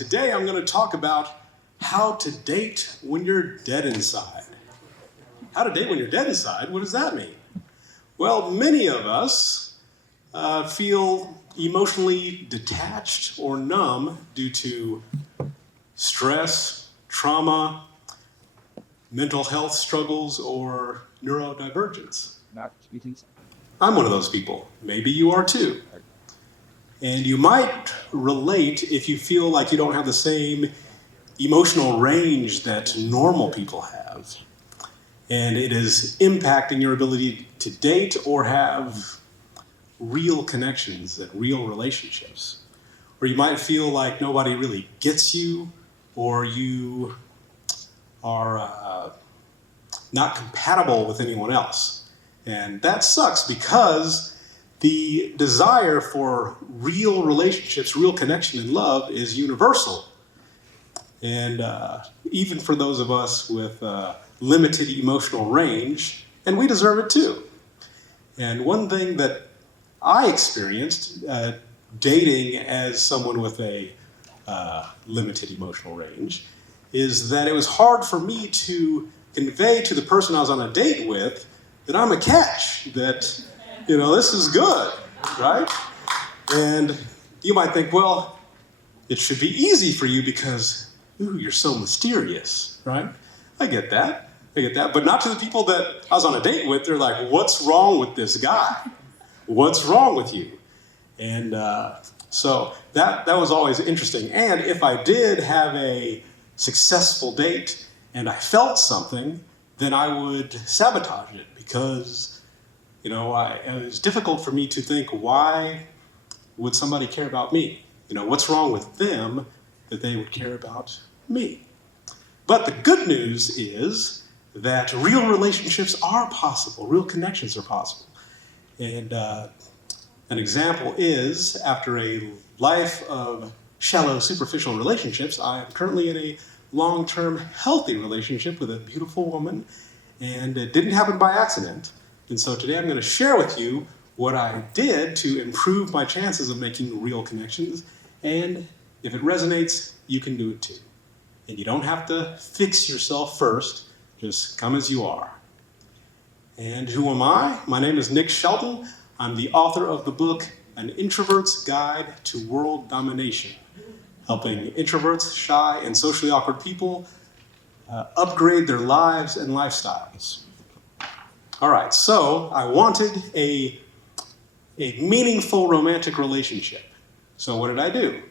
Today I'm going to talk about how to date when you're dead inside. How to date when you're dead inside? What does that mean? Well, many of us feel emotionally detached or numb due to stress, trauma, mental health struggles, or neurodivergence. I'm one of those people. Maybe you are too. And you might relate if you feel like you don't have the same emotional range that normal people have. And it is impacting your ability to date or have real connections and real relationships. Or you might feel like nobody really gets you, or you are not compatible with anyone else. And that sucks because the desire for real relationships, real connection and love is universal. And even for those of us with limited emotional range, and we deserve it too. And one thing that I experienced dating as someone with a limited emotional range is that it was hard for me to convey to the person I was on a date with that I'm a catch, that, this is good, right? And you might think, well, it should be easy for you because, you're so mysterious, right? I get that. But not to the people that I was on a date with. They're like, what's wrong with this guy? What's wrong with you? And so that was always interesting. And if I did have a successful date and I felt something, then I would sabotage it because, it was difficult for me to think, why would somebody care about me? What's wrong with them that they would care about me? But the good news is that real relationships are possible. Real connections are possible. And an example is, after a life of shallow, superficial relationships, I am currently in a long-term, healthy relationship with a beautiful woman, and it didn't happen by accident. And so today I'm going to share with you what I did to improve my chances of making real connections, and if it resonates, you can do it too. And you don't have to fix yourself first, just come as you are. And who am I? My name is Shelton. I'm the author of the book, An Introvert's Guide to World Domination, helping introverts, shy, and socially awkward people upgrade their lives and lifestyles. All right, so I wanted a meaningful romantic relationship. So what did I do?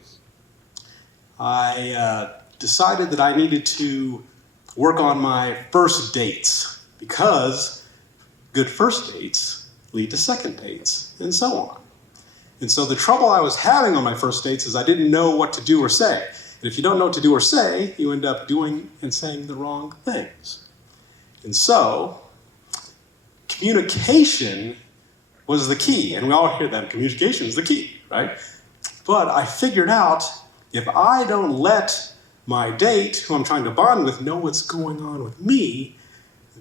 I decided that I needed to work on my first dates because good first dates lead to second dates, and so on. And so the trouble I was having on my first dates is I didn't know what to do or say. And if you don't know what to do or say, you end up doing and saying the wrong things. And so communication was the key. And we all hear that communication is the key, right? But I figured out if I don't let my date, who I'm trying to bond with, know what's going on with me,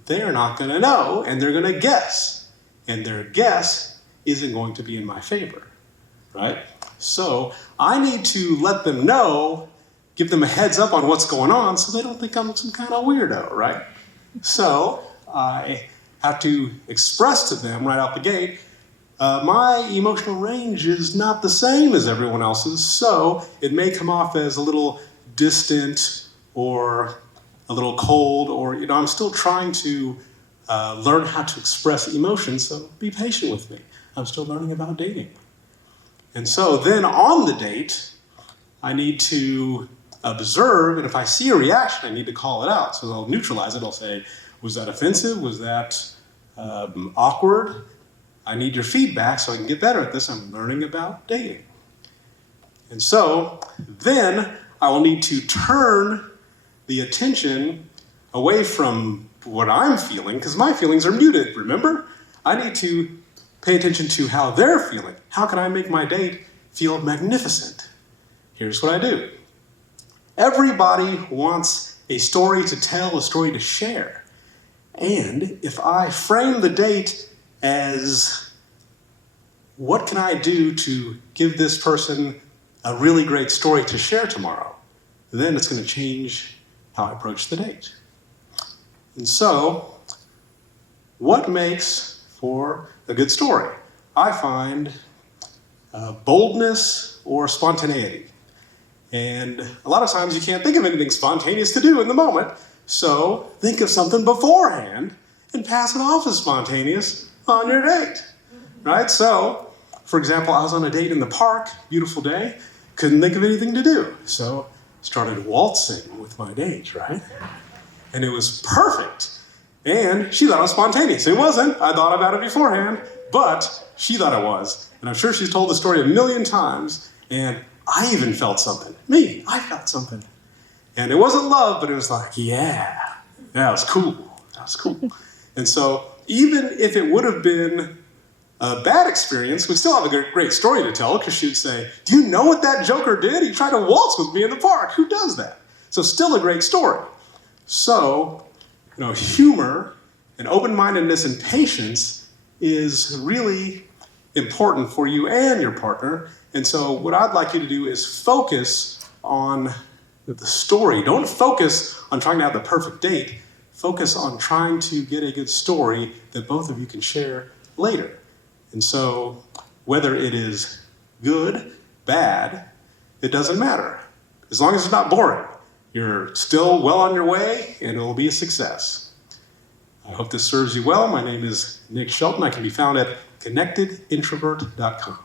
they're not going to know, and they're going to guess. And their guess isn't going to be in my favor, right? So I need to let them know, give them a heads up on what's going on so they don't think I'm some kind of weirdo, right? So I have to express to them right out the gate, my emotional range is not the same as everyone else's, so it may come off as a little distant or a little cold, or, I'm still trying to learn how to express emotions, so be patient with me. I'm still learning about dating. And so then on the date, I need to observe, and if I see a reaction, I need to call it out. So I'll neutralize it. I'll say, was that offensive? Was that awkward? I need your feedback so I can get better at this. I'm learning about dating. And so then I will need to turn the attention away from what I'm feeling, because my feelings are muted, remember? I need to pay attention to how they're feeling. How can I make my date feel magnificent? Here's what I do. Everybody wants a story to tell, a story to share. And if I frame the date as, what can I do to give this person a really great story to share tomorrow? then it's going to change how I approach the date. And so, what makes for a good story? I find boldness or spontaneity. And a lot of times you can't think of anything spontaneous to do in the moment, so think of something beforehand and pass it off as spontaneous on your date, right? So, for example, I was on a date in the park, beautiful day, couldn't think of anything to do, so started waltzing with my date, right? And it was perfect, and she thought it was spontaneous. It wasn't. I thought about it beforehand, but she thought it was, and I'm sure she's told the story a million times, and I even felt something. I felt something. And it wasn't love, but it was like, yeah, that was cool. That was cool. And so even if it would have been a bad experience, we still have a great story to tell, because she'd say, do you know what that joker did? He tried to waltz with me in the park. Who does that? So still a great story. So, humor and open-mindedness and patience is really important for you and your partner. And so what I'd like you to do is focus on the story. Don't focus on trying to have the perfect date. Focus on trying to get a good story that both of you can share later. And so whether it is good, bad, it doesn't matter. As long as it's not boring, you're still well on your way and it will be a success. I hope this serves you well. My name is Nick Shelton. I can be found at connectedintrovert.com.